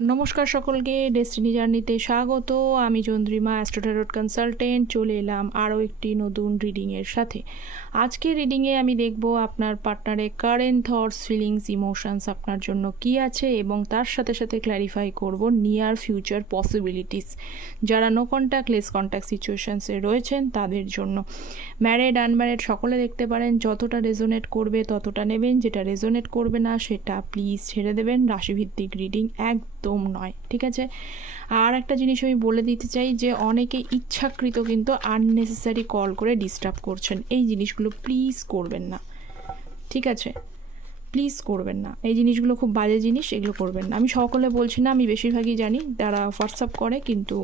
নমস্কার সকলকে, ডেস্টিনি জার্নিতে স্বাগত। আমি চন্দ্রিমা, অ্যাস্ট্রো ট্যারোট কনসালটেন্ট, চলে এলাম আরও একটি নতুন রিডিংয়ের সাথে। আজকের রিডিংয়ে আমি দেখব আপনার পার্টনারের কারেন্ট থটস, ফিলিংস, ইমোশনস আপনার জন্য কি আছে, এবং তার সাথে সাথে ক্ল্যারিফাই করব নিয়ার ফিউচার পসিবিলিটিস যারা নো কন্ট্যাক্ট, লেস কন্ট্যাক্ট সিচুয়েশনসে রয়েছেন তাদের জন্য। ম্যারেড, আনম্যারেড সকলে দেখতে পারেন। যতটা রেজোনেট করবে ততটা নেবেন, যেটা রেজোনেট করবে না সেটা প্লিজ ছেড়ে দেবেন। রাশিভিত্তিক রিডিং একদম নয়, ঠিক আছে? আর একটা জিনিস আমি বলে দিতে চাই যে অনেকে ইচ্ছাকৃত কিন্তু আননেসেসারি কল করে ডিস্টার্ব করছেন। এই জিনিসগুলো প্লিজ করবেন না, ঠিক আছে? প্লিজ করবেন না, এই জিনিসগুলো খুব বাজে জিনিস, এগুলো করবেন না। আমি সকলে বলছি না, আমি বেশিরভাগই জানি যারা হোয়াটসঅ্যাপ করে, কিন্তু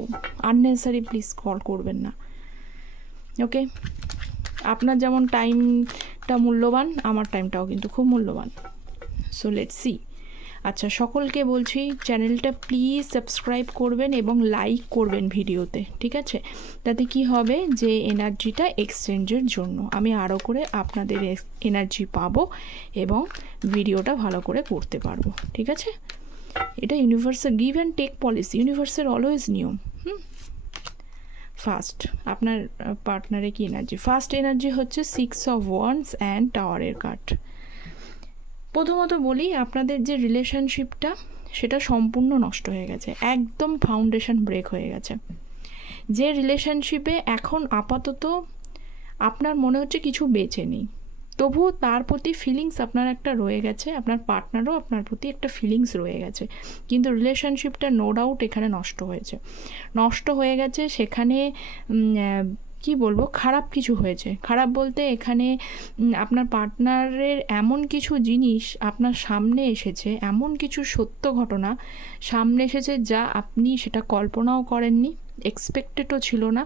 আননেসেসারি প্লিজ কল করবেন না, ওকে? আপনার যেমন টাইমটা মূল্যবান, আমার টাইমটাও কিন্তু খুব মূল্যবান। So let's see. আচ্ছা, সকলকে বলছি চ্যানেলটা প্লিজ সাবস্ক্রাইব করবেন এবং লাইক করবেন ভিডিওতে, ঠিক আছে? তাতে কি হবে যে এনার্জিটা এক্সচেঞ্জের জন্য আমি আরও করে আপনাদের এনার্জি পাবো এবং ভিডিওটা ভালো করে করতে পারবো, ঠিক আছে? এটা universal give and take policy, ইউনিভার্সের অলওয়েজ নিয়ম। ফার্স্ট, আপনার পার্টনারে কি এনার্জি? ফার্স্ট এনার্জি হচ্ছে 6 অফ ওয়ান্ডস অ্যান্ড টাওয়ারের কার্ড। প্রথমত বলি, আপনাদের যে রিলেশনশিপটা সেটা সম্পূর্ণ নষ্ট হয়ে গেছে, একদম ফাউন্ডেশন ব্রেক হয়ে গেছে। যে রিলেশনশিপে এখন আপাতত আপনার মনে হচ্ছে কিছু বেঁচে নেই, তবুও তার প্রতি ফিলিংস আপনার একটা রয়ে গেছে, আপনার পার্টনারও আপনার প্রতি একটা ফিলিংস রয়ে গেছে, কিন্তু রিলেশনশিপটা নো ডাউট এখানে নষ্ট হয়েছে। নষ্ট হয়ে গেছে সেখানে কি বলবো, খারাপ কিছু হয়েছে। খারাপ বলতে এখানে আপনার পার্টনারের এমন কিছু জিনিস আপনার সামনে এসেছে, এমন কিছু সত্য ঘটনা সামনে এসেছে যা আপনি সেটা কল্পনাও করেননি, এক্সপেক্টেডও ছিল না।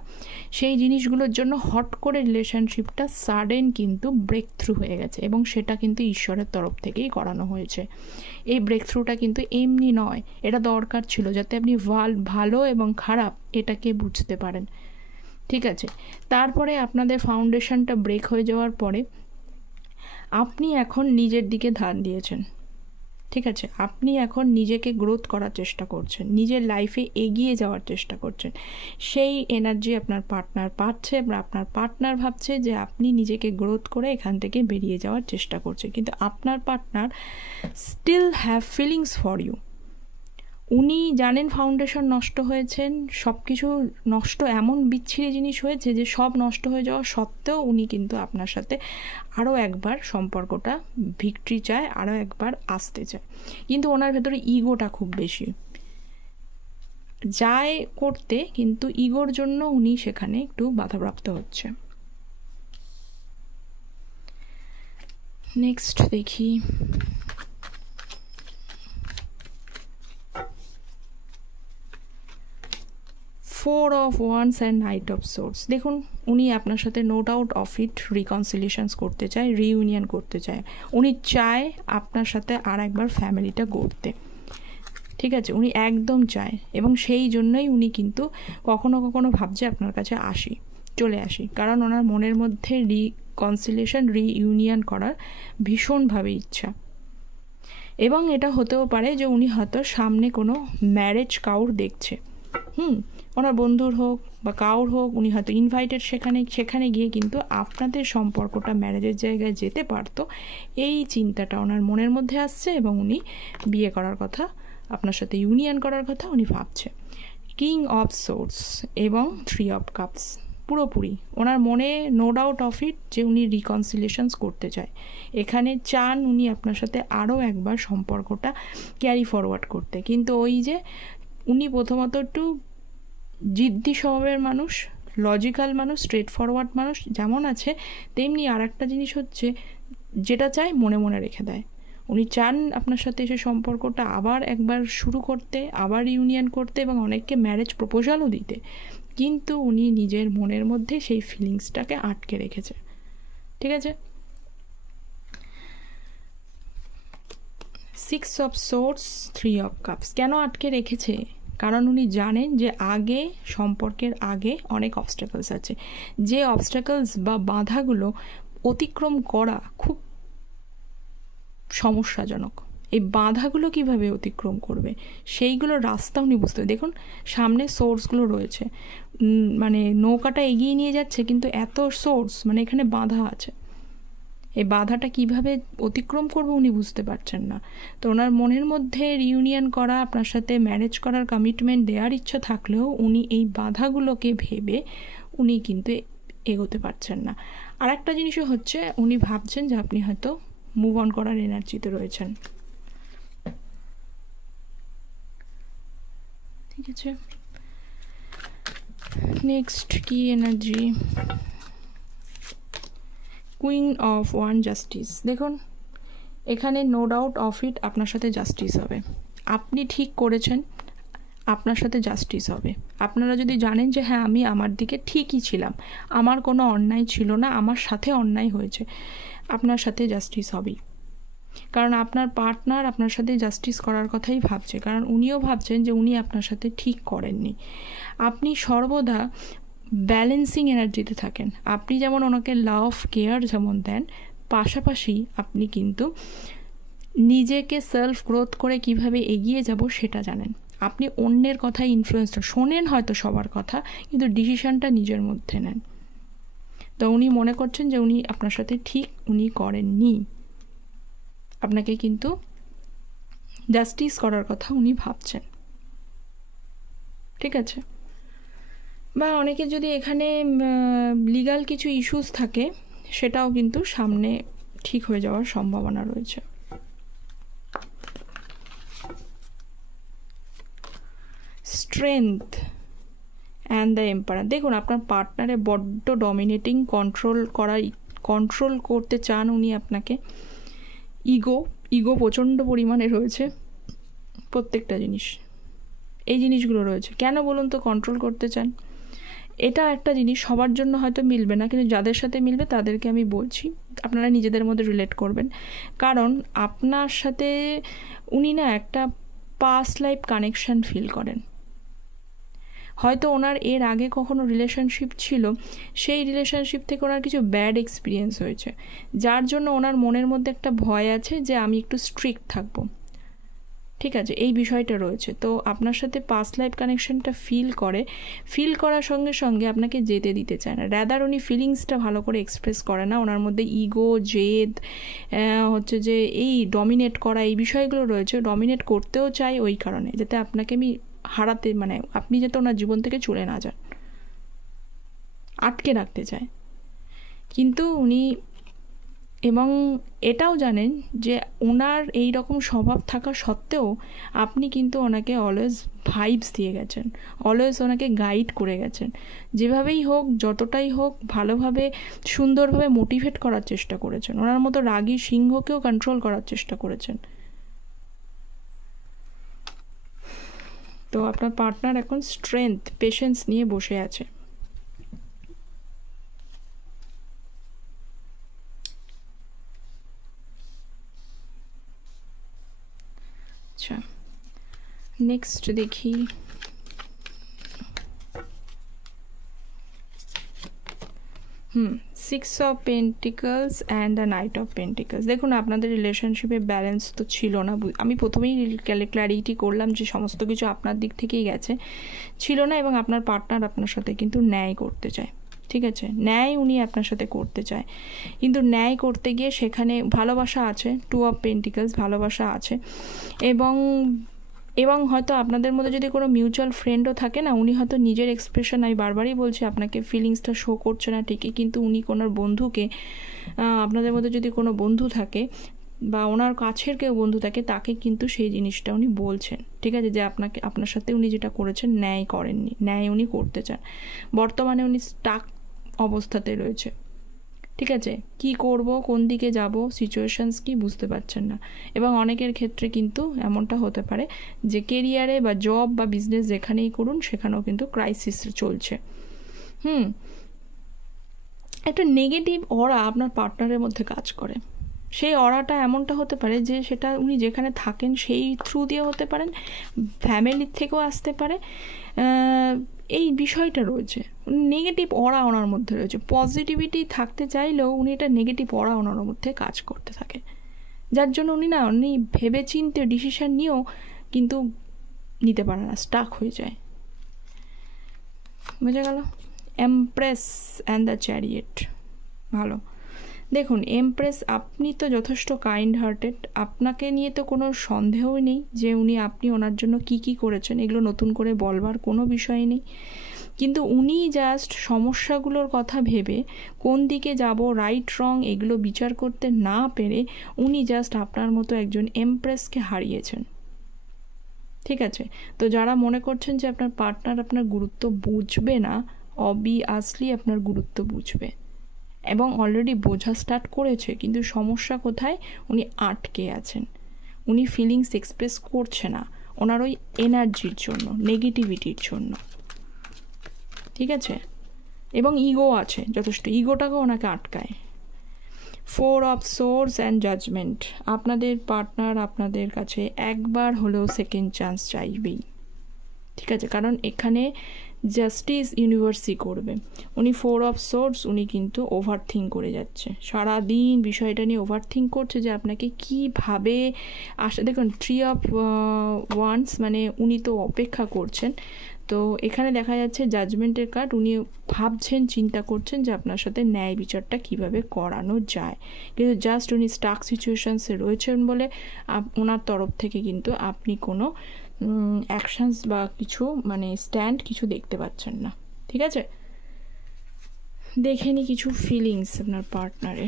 সেই জিনিসগুলোর জন্য হট করে রিলেশনশিপটা সাডেন কিন্তু ব্রেক থ্রু হয়ে গেছে, এবং সেটা কিন্তু ঈশ্বরের তরফ থেকেই করানো হয়েছে। এই ব্রেক থ্রুটা কিন্তু এমনি নয়, এটা দরকার ছিল যাতে আপনি ভালো এবং খারাপ এটাকে বুঝতে পারেন, ঠিক আছে? তারপরে আপনাদের ফাউন্ডেশনটা ব্রেক হয়ে যাওয়ার পরে আপনি এখন নিজের দিকে ধ্যান দিয়েছেন, ঠিক আছে? আপনি এখন নিজেকে গ্রোথ করার চেষ্টা করছেন, নিজের লাইফে এগিয়ে যাওয়ার চেষ্টা করছেন। সেই এনার্জি আপনার পার্টনার পাচ্ছে, আপনার পার্টনার ভাবছে যে আপনি নিজেকে গ্রোথ করে এখান থেকে বেরিয়ে যাওয়ার চেষ্টা করছেন, কিন্তু আপনার partner still have feelings for you. উনি জানেন ফাউন্ডেশন নষ্ট হয়েছেন, সব কিছু নষ্ট, এমন বিচ্ছিরি জিনিস হয়েছে যে সব নষ্ট হয়ে যাওয়া সত্ত্বেও উনি কিন্তু আপনার সাথে আরও একবার সম্পর্কটা ভিক্টরি চায়, আরও একবার আসতে চায়, কিন্তু ওনার ভেতরে ইগোটা খুব বেশি যায় করতে, কিন্তু ইগোর জন্য উনি সেখানে একটু বাধাপ্রাপ্ত হচ্ছে। নেক্সট দেখি, four of wands and night of swords. দেখুন, উনি আপনার সাথে নো ডাউট অফ ইট রিকনসিলিয়েশনস করতে চায়, রিইউনিয়ন করতে চায়। উনি চায় আপনার সাথে আর একবার ফ্যামিলিটা গড়তে, ঠিক আছে? উনি একদম চায়, এবং সেই জন্যই উনি কিন্তু কখনো কখনো ভাবছে আপনার কাছে চলে আসি, কারণ ওনার মনের মধ্যে রিকনসিলিয়েশন, রিইউনিয়ন করার ভীষণভাবে ইচ্ছা। এবং এটা হতেও পারে যে উনি হয়তো সামনে কোনো ম্যারেজ কাউর দেখছে, ওনার বন্ধুর হোক বা কাউর হোক, উনি হয়তো ইনভাইটেড সেখানে গিয়ে কিন্তু আপনাদের সম্পর্কটা ম্যারেজের জায়গায় যেতে পারতো, এই চিন্তাটা ওনার মনের মধ্যে আসছে, এবং উনি বিয়ে করার কথা, আপনার সাথে ইউনিয়ন করার কথা উনি ভাবছে। কিং অফ সোর্স এবং 3 অফ কাপস, পুরোপুরি ওনার মনে নো ডাউট অফ ইট যে উনি রিকনসিলিয়েশনস করতে চায়, এখানে চান উনি আপনার সাথে আরও একবার সম্পর্কটা ক্যারি ফরওয়ার্ড করতে, কিন্তু ওই যে উনি প্রথমত একটু জিদ্দি স্বভাবের মানুষ, লজিক্যাল মানুষ, স্ট্রেট ফরওয়ার্ড মানুষ যেমন আছে, তেমনি আর একটা জিনিস হচ্ছে যেটা চায় মনে মনে রেখে দেয়। উনি চান আপনার সাথে এসে সম্পর্কটা আবার একবার শুরু করতে, আবার ইউনিয়ন করতে, এবং অনেককে ম্যারেজ প্রপোজালও দিতে, কিন্তু উনি নিজের মনের মধ্যে সেই ফিলিংসটাকে আটকে রেখেছে, ঠিক আছে? 6 অফ সোর্স, 3 অফ কাপস। কেন আটকে রেখেছে? কারণ উনি জানেন যে সম্পর্কের আগে অনেক অবস্ট্যাকলস আছে, যে অবস্ট্যাকলস বা বাধাগুলো অতিক্রম করা খুব সমস্যাজনক, এই বাধাগুলো কিভাবে অতিক্রম করবে সেইগুলো রাস্তা উনি বুঝতে হবে। দেখুন সামনে সোর্সগুলো রয়েছে, মানে নৌকাটা এগিয়ে নিয়ে যাচ্ছে কিন্তু এত সোর্স, মানে এখানে বাধা আছে, এই বাধাটা কিভাবে অতিক্রম করবে উনি বুঝতে পারছেন না। তো ওনার মনের মধ্যে রিউনিয়ন করা, আপনার সাথে ম্যারেজ করার কমিটমেন্ট দেওয়ার ইচ্ছা থাকলেও উনি এই বাধাগুলোকে ভেবে উনি কিন্তু এগোতে পারছেন না। আর একটা জিনিসও হচ্ছে, উনি ভাবছেন যে আপনি হয়তো মুভ অন করার এনার্জিতে রয়েছেন। ঠিক আছে, নেক্সট কি energy? Queen of want justice. দেখুন এখানে নো ডাউট অফ ইট আপনার সাথে জাস্টিস হবে, আপনি ঠিক করেছেন, আপনার সাথে জাস্টিস হবে। আপনারা যদি জানেন যে হ্যাঁ আমি আমার দিকে ঠিকই ছিলাম, আমার কোনো অন্যায় ছিল না, আমার সাথে অন্যায় হয়েছে, আপনার সাথে জাস্টিস হবেই। কারণ আপনার পার্টনার আপনার সাথে জাস্টিস করার কথাই ভাবছে, কারণ উনিও ভাবছেন যে উনি আপনার সাথে ঠিক করেননি। আপনি সর্বদা ব্যালেন্সিং এনার্জিতে থাকেন, আপনি যেমন ওনাকে লাভ কেয়ার যেমন দেন, পাশাপাশি আপনি কিন্তু নিজেকে সেলফ গ্রোথ করে কিভাবে এগিয়ে যাব সেটা জানেন। আপনি অন্যের কথায় ইনফ্লুয়েন্স শোনেন হয়তো সবার কথা, কিন্তু ডিসিশনটা নিজের মধ্যে নেন। তো উনি মনে করছেন যে উনি আপনার সাথে ঠিক উনি করেননি, আপনাকে কিন্তু জাস্টিস করার কথা উনি ভাবছেন। ঠিক আছে, বা অনেকে যদি এখানে লিগ্যাল কিছু ইস্যুস থাকে সেটাও কিন্তু সামনে ঠিক হয়ে যাওয়ার সম্ভাবনা রয়েছে। Strength and the empire. দেখুন আপনার পার্টনারে বড্ড ডমিনেটিং, কন্ট্রোল করতে চান উনি আপনাকে, ইগো প্রচণ্ড পরিমাণে রয়েছে, প্রত্যেকটা জিনিস এই জিনিসগুলো রয়েছে। কেন বলুন তো কন্ট্রোল করতে চান? এটা একটা জিনিস সবার জন্য হয়তো মিলবে না, কিন্তু যাদের সাথে মিলবে তাদেরকে আমি বলছি, আপনারা নিজেদের মধ্যে রিলেট করবেন। কারণ আপনার সাথে উনি না একটা পাস্ট লাইফ কানেকশান ফিল করেন। হয়তো ওনার এর আগে কখনো রিলেশনশিপ ছিল, সেই রিলেশনশিপ থেকে ওনার কিছু ব্যাড এক্সপিরিয়েন্স হয়েছে, যার জন্য ওনার মনের মধ্যে একটা ভয় আছে যে আমি একটু স্ট্রিক্ট থাকবো। ঠিক আছে, এই বিষয়টা রয়েছে। তো আপনার সাথে পাস্ট লাইফ কানেকশনটা ফিল করার সঙ্গে সঙ্গে আপনাকে যেতে দিতে চায় না, রাদার উনি ফিলিংসটা ভালো করে এক্সপ্রেস করে না। ওনার মধ্যে ইগো, জেদ, হচ্ছে যে এই ডমিনেট করা, এই বিষয়গুলো রয়েছে। ডমিনেট করতেও চাই ওই কারণে যাতে আপনাকে আমি হারাতে, মানে আপনি যাতে ওনার জীবন থেকে চলে না যান, আটকে রাখতে চায়। কিন্তু উনি এবং এটাও জানেন যে ওনার এই রকম স্বভাব থাকা সত্ত্বেও আপনি কিন্তু ওনাকে অলওয়েজ ভাইবস দিয়ে গেছেন, অলওয়েজ ওনাকে গাইড করে গেছেন, যেভাবেই হোক যতটাই হোক ভালোভাবে সুন্দরভাবে মোটিভেট করার চেষ্টা করেছেন, ওনার মতো রাগী সিংহকেও কন্ট্রোল করার চেষ্টা করেছেন। তো আপনার পার্টনার এখন স্ট্রেংথ, পেশেন্স নিয়ে বসে আছে। আচ্ছা, নেক্সট দেখি six of pentacles and the night of pentacles. দেখুন আপনাদের রিলেশনশিপে ব্যালেন্স তো ছিল না, আমি প্রথমেই ক্ল্যারিটি করলাম যে সমস্ত কিছু আপনার দিক থেকেই গেছে, ছিল না। এবং আপনার পার্টনার আপনার সাথে কিন্তু ন্যায় করতে চায়। ঠিক আছে, ন্যায় উনি আপনার সাথে করতে চায়, কিন্তু ন্যায় করতে গিয়ে সেখানে ভালোবাসা আছে, টু অফ পেন্টিকলস, ভালোবাসা আছে। এবং হয়তো আপনাদের মধ্যে যদি কোনো মিউচুয়াল ফ্রেন্ডও থাকে না, উনি হয়তো নিজের এক্সপ্রেশন, আমি বারবারই বলছি আপনাকে ফিলিংসটা শো করছে না ঠিকই, কিন্তু উনি কোনো বন্ধুকে, আপনাদের মধ্যে যদি কোনো বন্ধু থাকে বা ওনার কাছের কেউ বন্ধু থাকে, তাকে কিন্তু সেই জিনিসটা উনি বলছেন। ঠিক আছে, যে আপনার সাথে উনি যেটা করেছেন ন্যায় করেননি, ন্যায় উনি করতে চান। বর্তমানে উনি স্টাক অবস্থাতে রয়েছে। ঠিক আছে, কি করব, কোন দিকে যাব, সিচুয়েশনস কি বুঝতে পারছেন না। এবং অনেকের ক্ষেত্রে কিন্তু এমনটা হতে পারে যে কেরিয়ারে বা জব বা বিজনেস যেখানেই করুন সেখানেও কিন্তু ক্রাইসিস চলছে। একটা নেগেটিভ অরা আপনার পার্টনারের মধ্যে কাজ করে। সেই অরাটা এমনটা হতে পারে যে সেটা উনি যেখানে থাকেন সেই থ্রু দিয়ে হতে পারেন, ফ্যামিলির থেকেও আসতে পারে, এই বিষয়টা রয়েছে। নেগেটিভ অরা ওনার মধ্যে রয়েছে, পজিটিভিটি থাকতে চাইলেও উনি এটা নেগেটিভ অরা ওনার মধ্যে কাজ করতে থাকে। যার জন্য উনি ভেবে চিন্তে ডিসিশন নিয়েও কিন্তু নিতে পারে না, স্টাক হয়ে যায়। বুঝে গেল? এমপ্রেস অ্যান্ড দ্য চ্যারিয়েট, ভালো। দেখুন এমপ্রেস, আপনি তো যথেষ্ট কাইন্ড হার্টেড, আপনাকে নিয়ে তো কোনো সন্দেহই নেই যে আপনি ওনার জন্য কি কি করেছেন, এগুলো নতুন করে বলবার কোনো বিষয় নেই। কিন্তু উনি জাস্ট সমস্যাগুলোর কথা ভেবে কোন দিকে যাব, রাইট রং এগুলো বিচার করতে না পেরে উনি জাস্ট আপনার মতো একজন এমপ্রেসকে হারিয়েছেন। ঠিক আছে? তো যারা মনে করছেন যে আপনার পার্টনার আপনার গুরুত্ব বুঝবে না, অবভিয়াসলি আপনার গুরুত্ব বুঝবে এবং অলরেডি বোঝা স্টার্ট করেছে। কিন্তু সমস্যা কোথায়? উনি আটকে আছেন, উনি ফিলিংস এক্সপ্রেস করছে না ওনার ওই এনার্জির জন্য, নেগেটিভিটির জন্য। ঠিক আছে? এবং ইগো আছে যথেষ্ট, ইগোটাকে ওনাকে আটকায়। 4 অফ সোর্স অ্যান্ড জাজমেন্ট, আপনাদের পার্টনার আপনাদের কাছে একবার হলেও সেকেন্ড চান্স চাইবেই। ঠিক আছে? কারণ এখানে জাস্টিস ইউনিভার্সই করবে। উনি 4 অফ সোর্স, উনি কিন্তু ওভার থিঙ্ক করে যাচ্ছে, সারাদিন বিষয়টা নিয়ে ওভার থিঙ্ক করছে যে আপনাকে কীভাবে দেখুন 3 অফ ওয়ান্স, মানে উনি তো অপেক্ষা করছেন। তো এখানে দেখা যাচ্ছে জাজমেন্টের কার্ড, উনি ভাবছেন, চিন্তা করছেন যে আপনার সাথে ন্যায় বিচারটা কিভাবে করানো যায়। কিন্তু জাস্ট উনি স্টাক সিচুয়েশনসে রয়েছেন বলে ওনার তরফ থেকে কিন্তু আপনি কোনো অ্যাকশানস বা কিছু মানে স্ট্যান্ড কিছু দেখতে পাচ্ছেন না। ঠিক আছে? দেখে নি কিছু ফিলিংস আপনার পার্টনারে।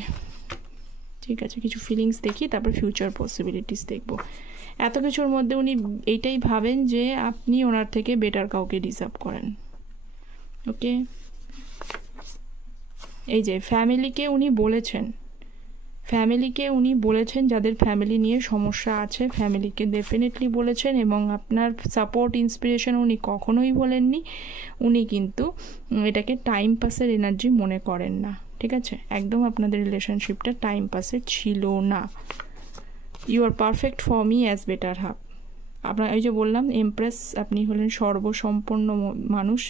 ঠিক আছে, কিছু ফিলিংস দেখি, তারপর ফিউচার পসিবিলিটিস দেখব। এত কিছুর মধ্যে উনি এইটাই ভাবেন যে আপনি ওনার থেকে বেটার কাউকে ডিজার্ভ করেন। ওকে, এই যে ফ্যামিলিকে উনি বলেছেন যাদের ফ্যামিলি নিয়ে সমস্যা আছে, ফ্যামিলিকে ডেফিনেটলি বলেছেন। এবং আপনার সাপোর্ট ইন্সপিরেশন উনি কখনোই বলেননি। উনি কিন্তু এটাকে টাইম পাসের এনার্জি মনে করেন না। ঠিক আছে? একদম আপনাদের রিলেশনশিপটা টাইম পাসের ছিল না। You are perfect for me as better half. আপনার এই যে বললাম এমপ্রেস, আপনি হলেন সর্বসম্পন্ন মানুষ,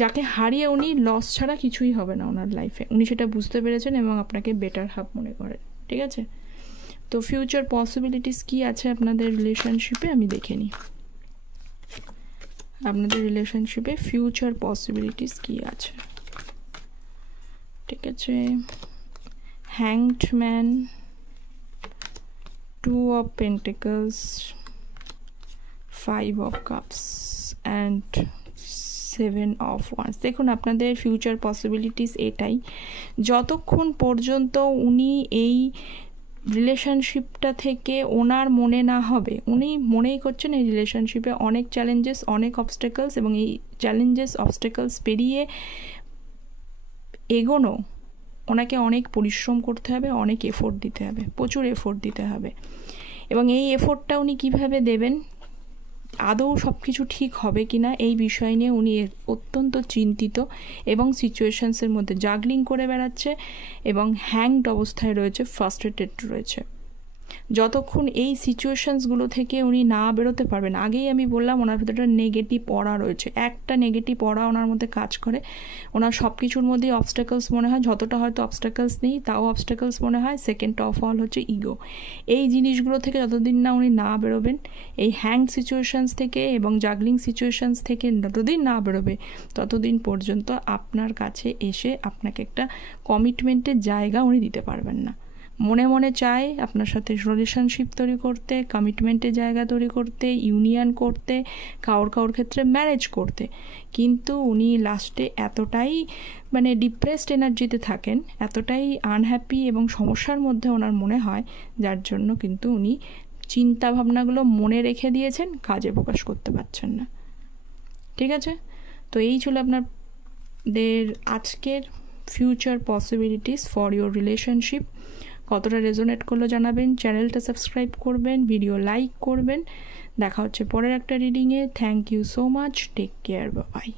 যাকে হারিয়ে উনি লস ছাড়া কিছুই হবে না ওনার লাইফে। উনি সেটা বুঝতে পেরেছেন এবং আপনাকে বেটার হাফ মনে করেন। ঠিক আছে? তো ফিউচার পসিবিলিটিস কি আছে আপনাদের রিলেশনশিপে আমি দেখে নিই। আপনাদের রিলেশনশিপে ফিউচার পসিবিলিটিস কি আছে? ঠিক আছে, hanged man, 2 of Pentacles, 5 of Cups and 7 of Wands। দেখুন আপনাদের ফিউচার পসিবিলিটিস এটাই, যতক্ষণ পর্যন্ত উনি এই রিলেশনশিপটা থেকে ওনার মনে না হবে, উনি মনেই করছেন এই রিলেশনশিপে অনেক চ্যালেঞ্জেস, অনেক অবস্টেকলস, এবং এই চ্যালেঞ্জেস অবস্টেকলস পেরিয়ে এগোনো ওনাকে অনেক পরিশ্রম করতে হবে, অনেক এফোর্ট দিতে হবে, প্রচুর এফোর্ট দিতে হবে। এবং এই এফোর্টটা উনি কীভাবে দেবেন, আদৌ সব কিছু ঠিক হবে কি না এই বিষয় নিয়ে উনি অত্যন্ত চিন্তিত এবং সিচুয়েশনসের মধ্যে জাগলিং করে বেড়াচ্ছে এবং হ্যাংড অবস্থায় রয়েছে, ফ্রাস্ট্রেটেড রয়েছে। যতক্ষণ এই সিচুয়েশনসগুলো থেকে উনি না বেরোতে পারবেন, আগেই আমি বললাম ওনার ভেতরে নেগেটিভ অরা রয়েছে, একটা নেগেটিভ অরা ওনার মধ্যে কাজ করে। ওনার সব কিছুর মধ্যেই অবস্টাকলস মনে হয়, যতটা হয়তো অবস্টাকলস নেই তাও অবস্টাকলস মনে হয়। সেকেন্ড অফ অল হচ্ছে ইগো। এই জিনিসগুলো থেকে যতদিন না উনি না বেরোবেন, এই হ্যাংড সিচুয়েশনস থেকে এবং জাগলিং সিচুয়েশনস থেকে যতদিন না বেরোবে, ততদিন পর্যন্ত আপনার কাছে এসে আপনাকে একটা কমিটমেন্টের জায়গা উনি দিতে পারবেন না। মনে মনে চায় আপনার সাথে রিলেশনশিপ তৈরি করতে, কমিটমেন্টের জায়গা তৈরি করতে, ইউনিয়ন করতে, কারোর ক্ষেত্রে ম্যারেজ করতে, কিন্তু উনি লাস্টে এতটাই মানে ডিপ্রেসড এনার্জিতে থাকেন, এতটাই আনহ্যাপি এবং সমস্যার মধ্যে ওনার মনে হয়, যার জন্য কিন্তু উনি চিন্তা ভাবনাগুলো মনে রেখে দিয়েছেন, কাজে প্রকাশ করতে পারছেন না। ঠিক আছে? তো এই ছিল আপনাদের আজকের future possibilities for your relationship. কতটা রেজোনেট করলো জানাবেন, চ্যানেলটা সাবস্ক্রাইব করবেন, ভিডিও লাইক করবেন। দেখা হচ্ছে পরের একটা রিডিংয়ে। Thank you so much, take care, by.